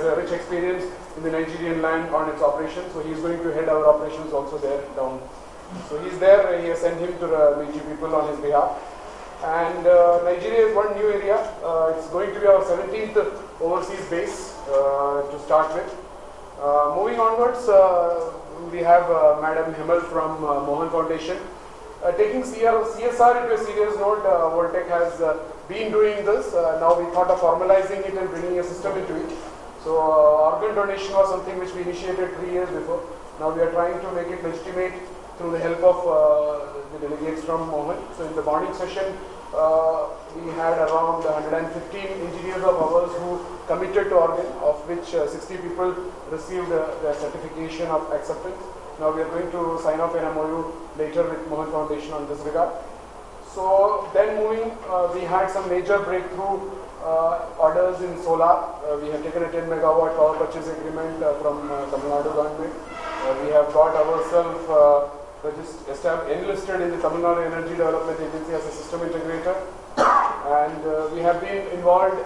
has a rich experience in the Nigerian land on its operations. So he is going to head our operations also there down. So he's there. He has sent him to meet you people on his behalf. And Nigeria is one new area. It's going to be our 17th overseas base to start with. Moving onwards, we have Madam Himal from Mohan Foundation. Taking CSR into a serious note, Voltech has been doing this. Now we thought of formalizing it and bringing a system into it. So organ donation was something which we initiated 3 years before. Now we are trying to make it legitimate through the help of the delegates from Mohan. So in the morning session, we had around 115 engineers of ours who committed to organ, of which 60 people received the certification of acceptance. Now we are going to sign off an MOU later with Mohan Foundation on this regard. So then moving, we had some major breakthrough orders in solar. We have taken a 10 megawatt power purchase agreement from Tamil Nadu government. We have got ourselves enlisted in the Tamil Nadu Energy Development Agency as a system integrator, and we have been involved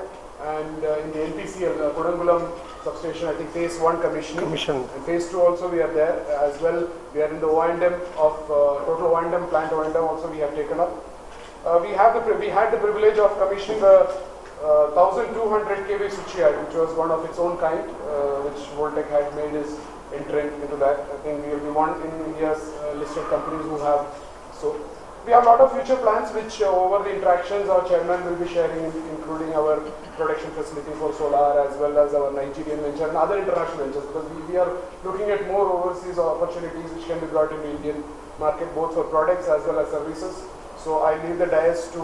and in the NPCL Kudangulam substation, I think phase 1 commissioning. And phase 2 also we are there as well. We are in the O&M of total O&M, plant O&M also we have taken up. We had the privilege of commissioning the 1200 kV switchyard, which was one of its own kind, which Voltech had made its entrant into that. I think we will be one in India's listed companies who have. So we have a lot of future plans which over the interactions our chairman will be sharing, including our production facility for solar as well as our Nigerian venture and other international ventures, because we are looking at more overseas opportunities which can be brought into Indian market both for products as well as services. So I leave the dais to,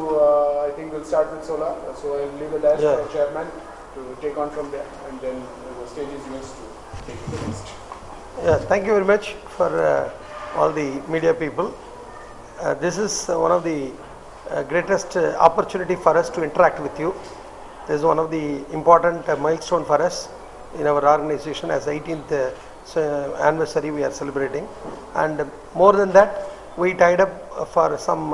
I think we'll start with solar. So I'll leave the dais to our chairman to take on from there, and then the stage is yours to take the next. Yeah, thank you very much for all the media people. This is one of the greatest opportunity for us to interact with you. This is one of the important milestone for us in our organization, as 18th anniversary we are celebrating. And more than that, we tied up for some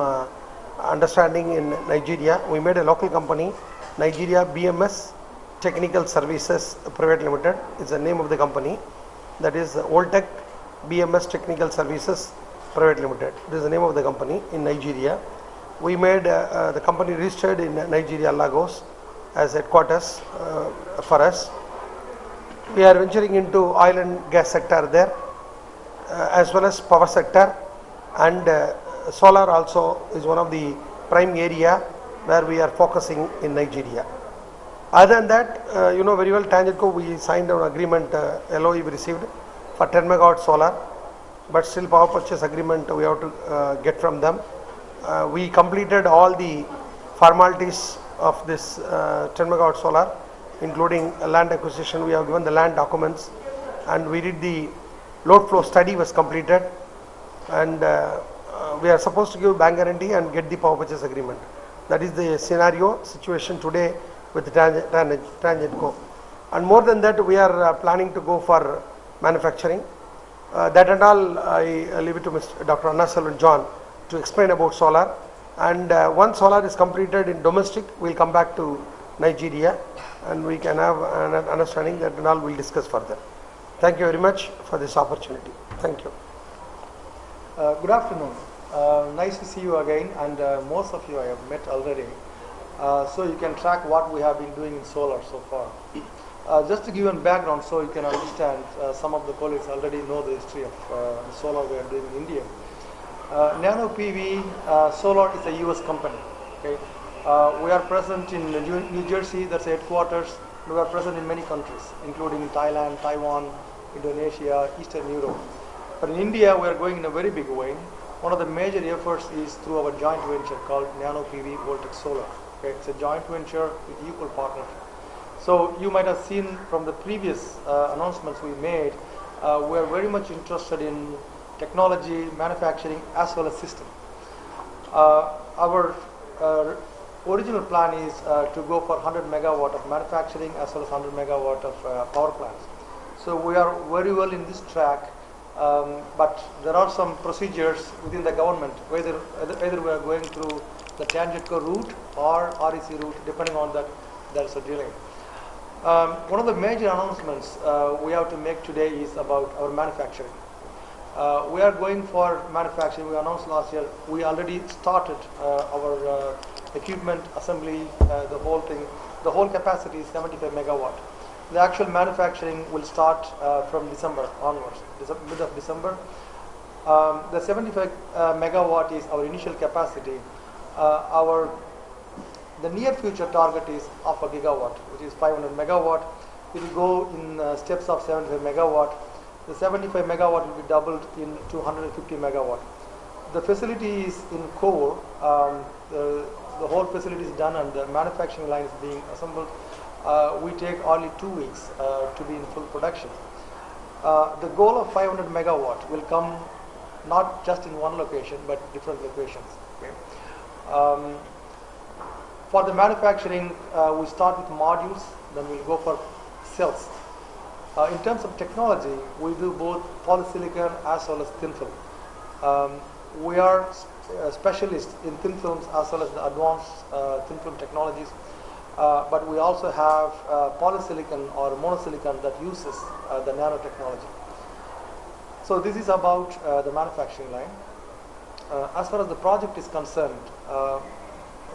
understanding in Nigeria. We made a local company, Nigeria BMS Technical Services Private Limited is the name of the company. That is Voltech BMS Technical Services Private Limited. This is the name of the company in Nigeria. We made the company registered in Nigeria, Lagos, as headquarters for us. We are venturing into oil and gas sector there, as well as power sector, and solar also is one of the prime area where we are focusing in Nigeria. Other than that, you know very well, TANGEDCO, we signed an agreement, LOE we received for 10 megawatt solar, but still power purchase agreement we have to get from them. We completed all the formalities of this 10 megawatt solar, including land acquisition. We have given the land documents, and we did the load flow study was completed, and we are supposed to give bank guarantee and get the power purchase agreement. That is the scenario situation today with TANGEDCO. And more than that, we are planning to go for manufacturing. That and all, I leave it to Mr. Dr. Anna Selvan John to explain about solar. And once solar is completed in domestic, we'll come back to Nigeria and we can have an understanding. That and all we'll discuss further. Thank you very much for this opportunity. Thank you. Good afternoon. Nice to see you again, and most of you I have met already. So you can track what we have been doing in solar so far. Just to give you a background so you can understand, some of the colleagues already know the history of the solar we are doing in India. Nano PV Solar is a US company. Okay? We are present in New Jersey, that's headquarters. We are present in many countries, including Thailand, Taiwan, Indonesia, Eastern Europe. But in India, we are going in a very big way. One of the major efforts is through our joint venture called Nano PV Voltech Solar. Okay? It's a joint venture with equal partners. So you might have seen from the previous announcements we made, we are very much interested in technology, manufacturing, as well as system. Our original plan is to go for 100 megawatt of manufacturing as well as 100 megawatt of power plants. So we are very well in this track, but there are some procedures within the government, either we are going through the TANGEDCO route or REC route, depending on that, there is a delay. One of the major announcements we have to make today is about our manufacturing. We are going for manufacturing. We announced last year. We already started our equipment assembly, the whole thing. The whole capacity is 75 megawatt. The actual manufacturing will start from December onwards, mid of December. The 75 megawatt is our initial capacity. The near future target is half a gigawatt, which is 500 megawatt. It will go in steps of 75 megawatt. The 75 megawatt will be doubled in 250 megawatt. The facility is in core. The whole facility is done and the manufacturing line is being assembled. We take only 2 weeks to be in full production. The goal of 500 megawatt will come not just in one location but different locations. Okay. For the manufacturing, we start with modules, then we'll go for cells. In terms of technology, we do both polysilicon as well as thin film. We are specialists in thin films as well as the advanced thin film technologies, but we also have polysilicon or monosilicon that uses the nanotechnology. So this is about the manufacturing line. As far as the project is concerned,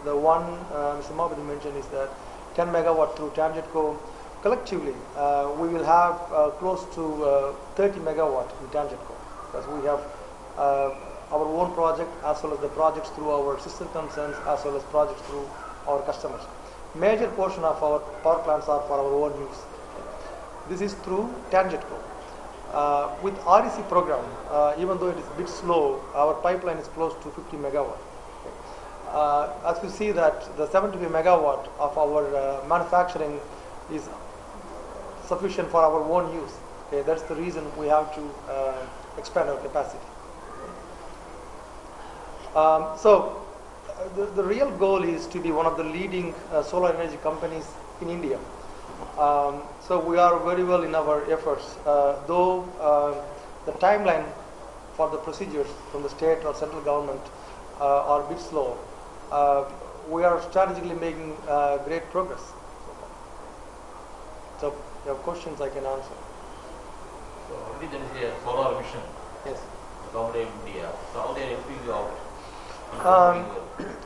the one Mr. Mohammed mentioned is that 10 megawatt through TangentCo. Collectively, we will have close to 30 megawatt in TangentCo, because we have our own project as well as the projects through our sister concerns as well as projects through our customers. Major portion of our power plants are for our own use. This is through TangentCo. With REC program, even though it is a bit slow, our pipeline is close to 50 megawatt. As we see that the 75 megawatt of our manufacturing is sufficient for our own use. Okay, that's the reason we have to expand our capacity. The real goal is to be one of the leading solar energy companies in India. So we are very well in our efforts, though the timeline for the procedures from the state or central government are a bit slow. We are strategically making great progress. So if you have questions, I can answer. So already there is a solar mission. Yes. Government of India. So how they are helping you out?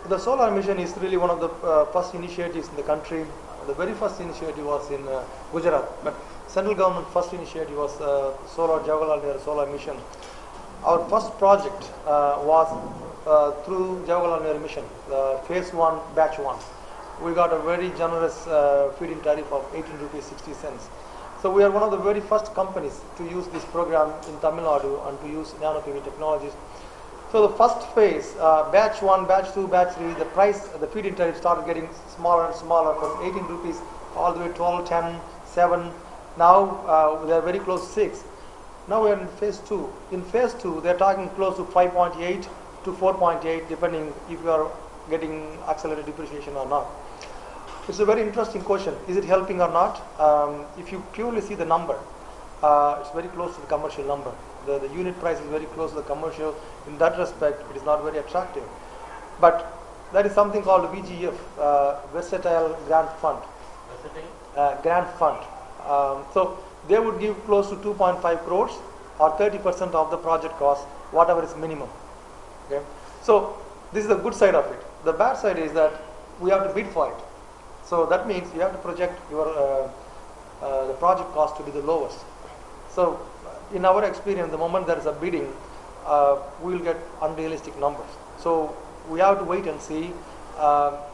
The solar mission is really one of the first initiatives in the country. The very first initiative was in Gujarat, but central government first initiative was solar Jawaharlal Nehru solar mission. Our first project was through Jawaharlal Nehru mission, phase 1, batch 1. We got a very generous feed-in tariff of 18 rupees 60 cents. So we are one of the very first companies to use this program in Tamil Nadu and to use nano PV technologies. So the first phase, batch 1, batch 2, batch 3, the price, the feed-in tariff started getting smaller and smaller from 18 rupees all the way 12, 10, 7. Now they are very close to 6. Now we are in phase 2. In phase 2, they are talking close to 5.8 to 4.8, depending if you are getting accelerated depreciation or not. It's a very interesting question. Is it helping or not? If you purely see the number, it's very close to the commercial number. The unit price is very close to the commercial. In that respect, it is not very attractive. But that is something called VGF, Versatile Grant Fund. Grant Fund. So they would give close to 2.5 crores or 30% of the project cost, whatever is minimum. Okay? So this is the good side of it. The bad side is that we have to bid for it. So that means you have to project your the project cost to be the lowest. So in our experience, the moment there is a bidding, we will get unrealistic numbers. So we have to wait and see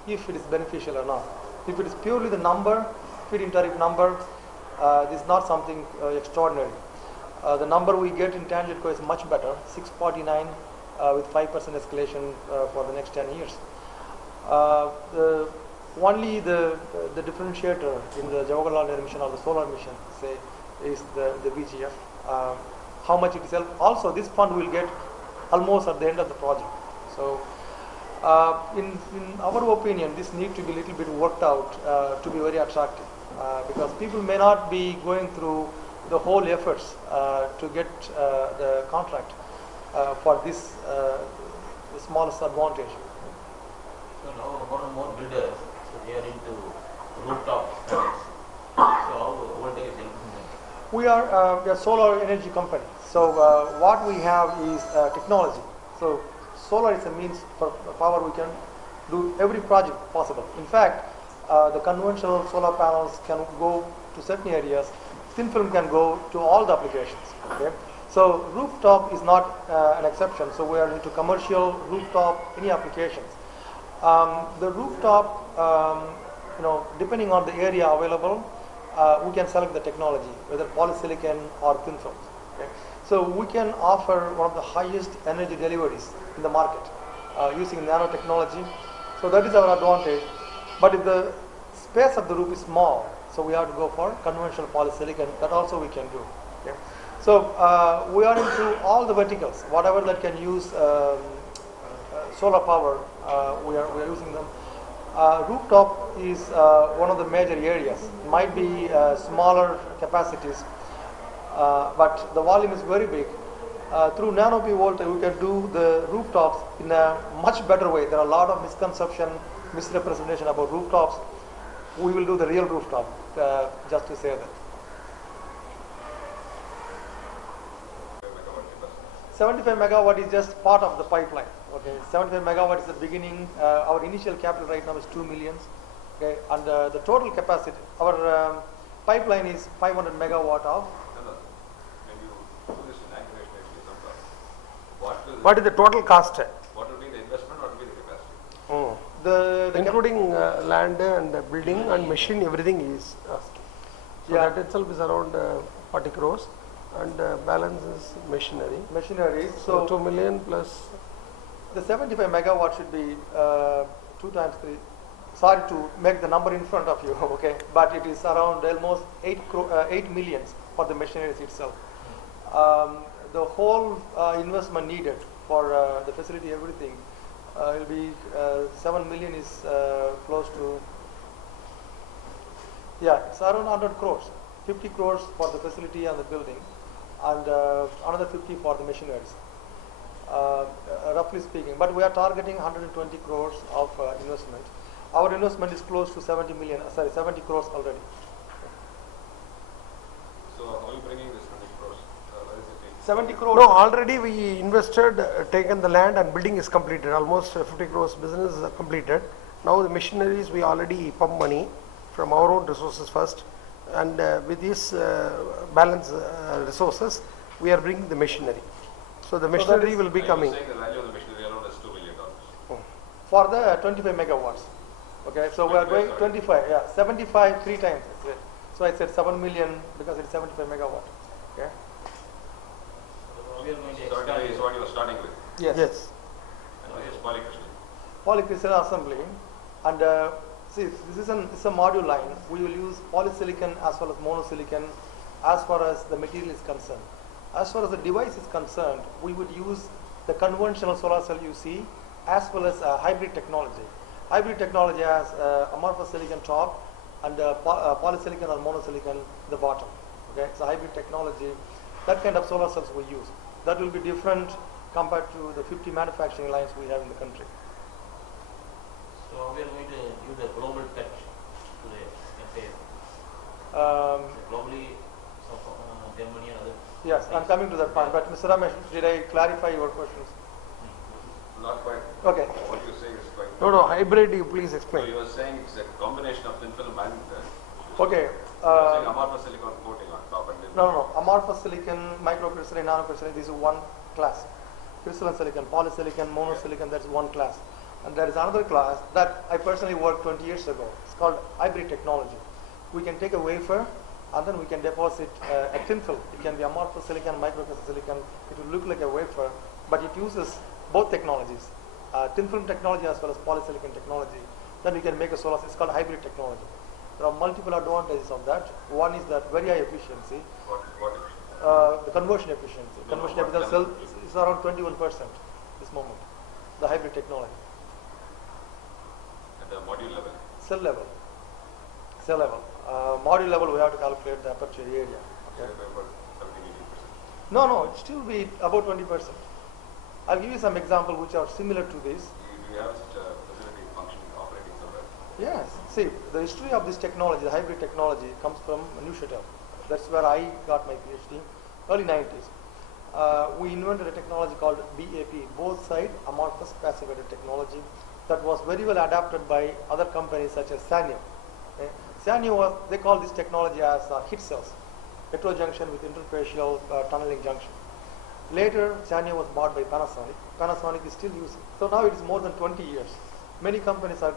if it is beneficial or not. If it is purely the number, feed-in tariff number, this is not something extraordinary. The number we get in TangentCo is much better, 649 with 5% escalation for the next 10 years. Only the differentiator in the Jawaharlal Nehru mission or the solar mission, say, is the VGF. How much it is helped. Also, this fund will get almost at the end of the project. So, in our opinion, this needs to be a little bit worked out to be very attractive, because people may not be going through the whole efforts to get the contract for this the smallest advantage. So now more and more builders, so they are into rooftop panels. We are a solar energy company. So what we have is technology. So solar is a means for power. We can do every project possible. In fact, the conventional solar panels can go to certain areas. Thin film can go to all the applications. Okay? So rooftop is not an exception. So we are into commercial rooftop, any applications. The rooftop, depending on the area available, we can select the technology, whether polysilicon or thin film. Okay? So we can offer one of the highest energy deliveries in the market using nanotechnology. So that is our advantage. But if the space of the roof is small, so we have to go for conventional polysilicon. That also we can do. Okay? So we are into all the verticals, whatever that can use solar power. We are using them. Rooftop is one of the major areas. Might be smaller capacities, but the volume is very big. Through Nano-P Voltech, we can do the rooftops in a much better way. There are a lot of misconception, misrepresentation about rooftops. We will do the real rooftop, just to say that. 75 megawatt is just part of the pipeline. Okay, 75 megawatt is the beginning. Our initial capital right now is 2 million. Okay, and the total capacity, our pipeline is 500 megawatt of. When you do this inauguration example, What is the total cost? what will be the investment, what will be the capacity? Oh. The Including land and building and machine, everything is asked. So Yeah. that itself is around 40 crores and balance is machinery. machinery. So So 2 million plus. the 75 megawatt should be 2 times 3. Sorry to make the number in front of you, okay? But it is around almost 8 millions for the machineries itself. The whole investment needed for the facility, everything, will be 7 million is close to, yeah, it's around 100 crores. 50 crores for the facility and the building, and another 50 for the machineries. Roughly speaking, but we are targeting 120 crores of investment. Our investment is close to 70 crores already. So how are you bringing this 20 crores? Where is it taking? 70 crores. No, already we invested, taken the land and building is completed. Almost 50 crores business is completed. Now the machineries we already pump money from our own resources first, and with these balance resources, we are bringing the machinery. So the machinery will be Are you coming. saying the value of the machinery alone is $2 million? For the 25 megawatts. Okay, so we are going 25, yeah, 75 3 times. So I said 7 million because it's 75 megawatt. Okay. So we are going to 75 expand is what you were starting with. Yes. Yes. And this is polycrystalline. Polycrystalline assembly, and see, this is it's a module line. We will use polysilicon as well as monosilicon as far as the material is concerned. As far as the device is concerned, we would use the conventional solar cell you see as well as hybrid technology. Hybrid technology has amorphous silicon top and polysilicon or monosilicon the bottom. Okay, it's a hybrid technology. That kind of solar cells we use. That will be different compared to the 50 manufacturing lines we have in the country. So we are going to give the global touch to the entire. Globally, so, Germany and other. Yes, I'm coming to that point. But Mr. Ramesh, did I clarify your questions? Not quite. Okay. What you're saying is quite. No, hybrid, you please So explain. you were saying it's a combination of thin film and. Okay. You're saying amorphous silicon coating on top and then. No. Amorphous silicon, microcrystalline, nanocrystalline, this is one class. Crystalline silicon, polysilicon, monosilicon, that's one class. And there is another class that I personally worked 20 years ago. It's called hybrid technology. We can take a wafer and then we can deposit a thin film. It can be amorphous silicon, microcrystalline silicon. It will look like a wafer, but it uses both technologies, thin film technology as well as polysilicon technology. Then we can make a solar. It's called hybrid technology. There are multiple advantages of that. One is that very high efficiency. What The conversion efficiency. Conversion efficiency cell is around 21% this moment. The hybrid technology. at the module level? Cell level. Cell level. Module level we have to calculate the aperture area. So Okay. about 17-18%. No, it still be about 20%. I'll give you some examples which are similar to this. Do you have such a facility functioning, operating somewhere? Yes. See, the history of this technology, the hybrid technology, comes from Neuchâtel. That's where I got my PhD, early 90s. We invented a technology called BAP, both side amorphous passivated technology, that was very well adapted by other companies such as Sanyo. Okay. Sanyo was, they call this technology as hit cells, heterojunction with interfacial tunneling junction. Later, Sanyo was bought by Panasonic. Panasonic is still using. So now it is more than 20 years. Many companies are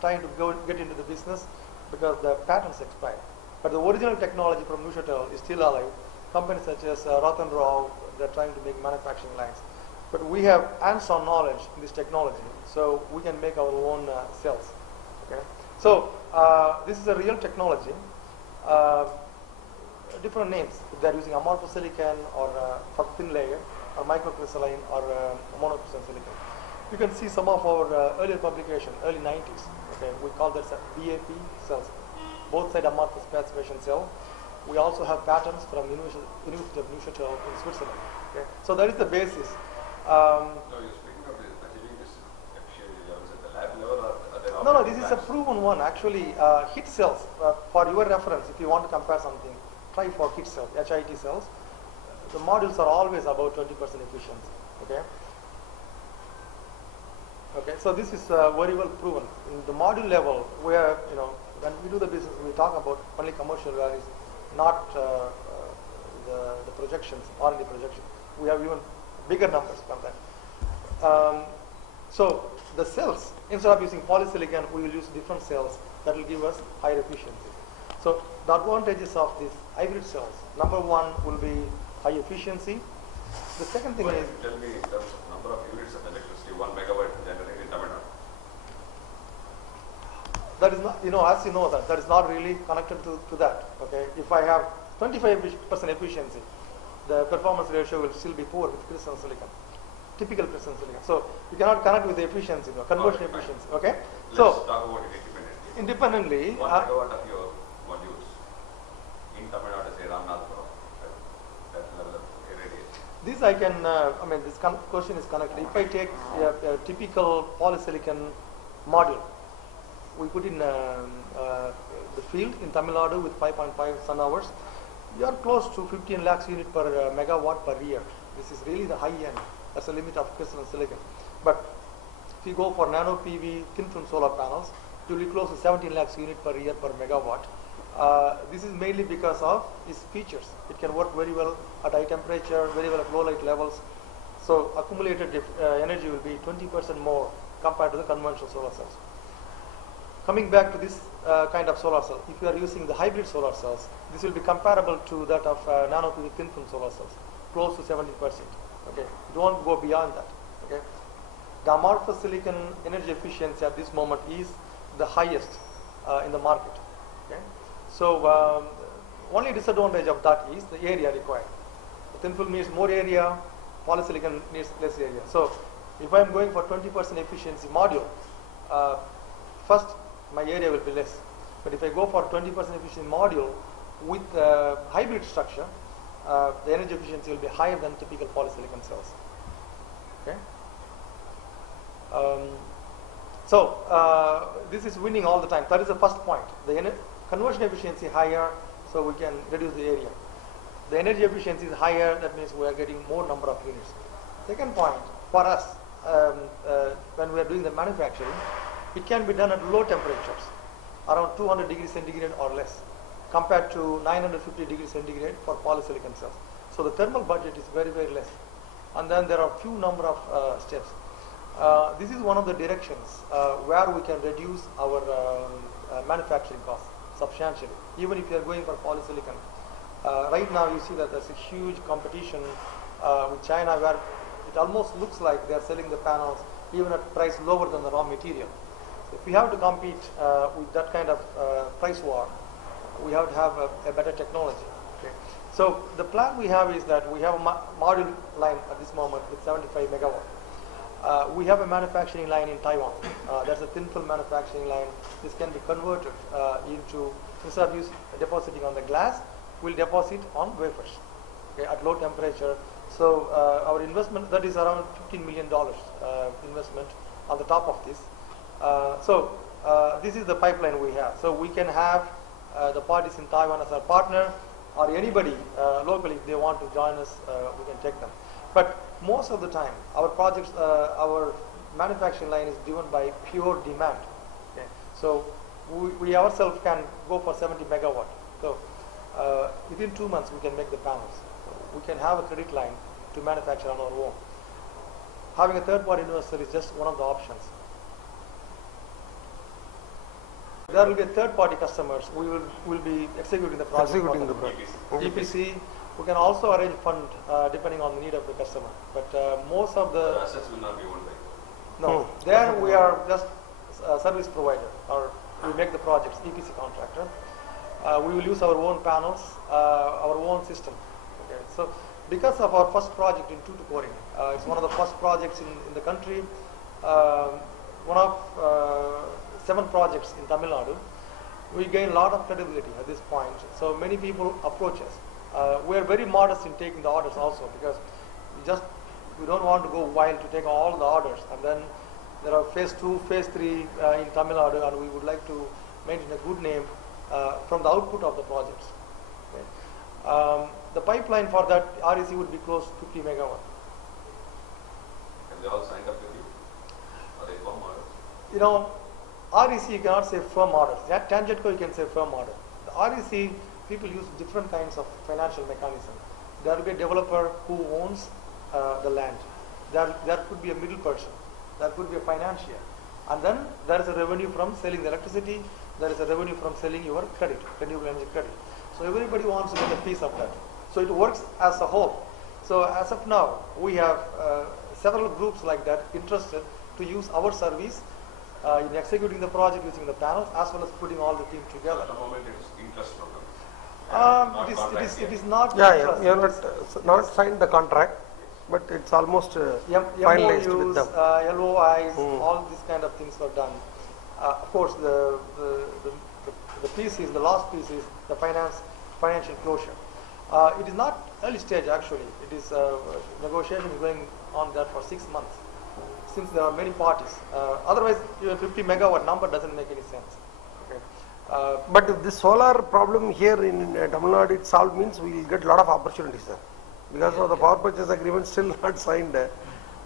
trying to get into the business because the patents expired. But the original technology from Neuchatel is still alive. Companies such as Rothenrau, they're trying to make manufacturing lines. But we have hands-on knowledge in this technology, so we can make our own cells. Okay? So this is a real technology. Different names. If they're using amorphous silicon or for thin layer, or microcrystalline or monocrystalline silicon. You can see some of our earlier publication, early 90s. Okay, we call that BAP cells, both side amorphous passivation cell. We also have patents from University of Neuchatel in Switzerland. Okay, so that is the basis. No, you're speaking of this, achieving this efficiency levels at the lab level or are there No, this is a proven one. Actually, HIT cells, for your reference, if you want to compare something, try for HIT cells, HIT cells. The modules are always about 20% efficiency. Okay. Okay, so this is very well proven. In the module level, where when we do the business, we talk about only commercial values, not the projections, R&D projections. We have even bigger numbers from that. So the cells, instead of using polysilicon, we will use different cells that will give us higher efficiency. So the advantages of these hybrid cells, number one will be high efficiency. The second thing is, tell me in terms of number of units of electricity 1 megawatt generated in Tamil Nadu. that is not, as you know, that is not really connected to that. Okay, if I have 25% efficiency, the performance ratio will still be poor with crystalline silicon, typical crystalline silicon. So you cannot connect with the efficiency, conversion efficiency. Okay, Let's talk about it independently. 1 megawatt of your modules in Tamil Nadu, say Ramnathpuram, that level of irradiation. This I can, this question is connected. If I take a typical polysilicon module, we put in the field in Tamil Nadu with 5.5 sun hours, you are close to 15 lakhs unit per megawatt per year. This is really the high end. That's the limit of crystalline silicon. But if you go for nano PV thin film solar panels, you will be close to 17 lakhs unit per year per megawatt. This is mainly because of its features. It can work very well at high temperature, very well at low light levels. So accumulated energy will be 20% more compared to the conventional solar cells. Coming back to this kind of solar cell, if you are using the hybrid solar cells, this will be comparable to that of nano PV thin film solar cells, close to 70%. Okay, don't go beyond that. Okay, the amorphous silicon energy efficiency at this moment is the highest in the market. Okay, so only disadvantage of that is the area required. The thin film needs more area, polysilicon needs less area. So if I am going for 20% efficiency module, first my area will be less. But if I go for 20% efficiency module with hybrid structure, the energy efficiency will be higher than typical polysilicon cells. Okay. This is winning all the time. That is the first point. The conversion efficiency higher, so we can reduce the area. The energy efficiency is higher, that means we are getting more number of units. Second point, for us, when we are doing the manufacturing, it can be done at low temperatures, around 200 degrees centigrade or less, compared to 950 degrees centigrade for polysilicon cells. So the thermal budget is very, very less. And then there are few number of steps. This is one of the directions where we can reduce our manufacturing costs substantially, even if you are going for polysilicon. Right now you see that there's a huge competition with China, where it almost looks like they are selling the panels even at price lower than the raw material. So if we have to compete with that kind of price war, we have to have a better technology. Okay. So the plan we have is that we have a module line at this moment with 75 megawatt. We have a manufacturing line in Taiwan. That's a thin film manufacturing line. This can be converted into, instead of depositing on the glass, we'll deposit on wafers, okay, at low temperature. So our investment, that is around $15 million investment on the top of this. This is the pipeline we have. So we can have the parties in Taiwan as our partner. or anybody locally, if they want to join us, we can take them. But most of the time, our projects, our manufacturing line is driven by pure demand. Okay? So we ourselves can go for 70 megawatt. So within 2 months, we can make the panels. So we can have a credit line to manufacture on our own. Having a third-party investor is just one of the options. There will be third-party customers. We will be executing the project. Executing the project. EPC. We can also arrange fund depending on the need of the customer. But most of the assets will not be owned by you. no, there we are just a service provider, or we make the projects, EPC contractor. We will use our own panels, our own system. Okay. So because of our first project in Tuticorin, it's one of the first projects in the country, one of 7 projects in Tamil Nadu, we gain a lot of credibility at this point. So many people approach us. We are very modest in taking the orders also, because we don't want to go wild to take all the orders, and then there are phase 2, phase 3 in Tamil Nadu, and we would like to maintain a good name from the output of the projects. Okay. The pipeline for that REC would be close to 50 megawatt. And they all signed up with you? Are they firm orders? You know, REC you cannot say firm orders. At Tangentco you can say firm order. The REC, people use different kinds of financial mechanism. There will be a developer who owns the land. There could be a middle person. There could be a financier. And then there is a revenue from selling the electricity. There is a revenue from selling your credit, renewable energy credit. So everybody wants to get a piece of that. So it works as a whole. So as of now, we have several groups like that interested to use our service in executing the project using the panels, as well as putting all the team together. At the moment it is interest from them. It is not. Yeah, you have not signed the contract, but it's almost finalized with MOUs, them. LOIs, all these kind of things were done. Of course, the piece is, the last piece is the financial closure. It is not early stage actually. It is negotiation going on there for 6 months, since there are many parties. Otherwise, your 50 megawatt number doesn't make any sense. Okay. But if the solar problem here in Tamil Nadu is solved, means we will get a lot of opportunities, sir. Because of the power purchase agreement still not signed.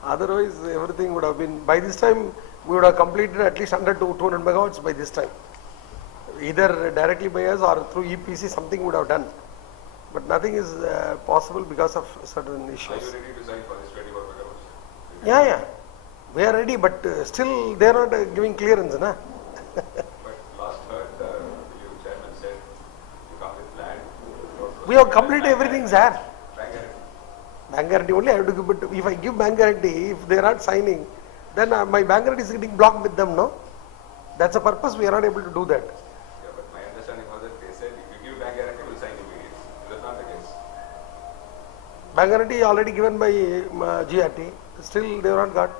Otherwise, everything would have been, by this time, we would have completed at least 100 to 200 megawatts by this time. Either directly by us or through EPC, something would have done. But nothing is possible because of certain issues. Are you ready to sign for this 24 megawatts? Yeah. We are ready, but still they are not giving clearance. Na? But last heard, you chairman said you come with land. We have completed everything, sir. Bank guarantee. Bank guarantee only I have to give, but if I give bank guarantee, if they are not signing, then my bank guarantee is getting blocked with them, no? That's the purpose, we are not able to do that. Yeah, but my understanding was that they said if you give bank guarantee, we'll sign immediately. Is that not the case? Bank guarantee already given by GRT, still they have not got.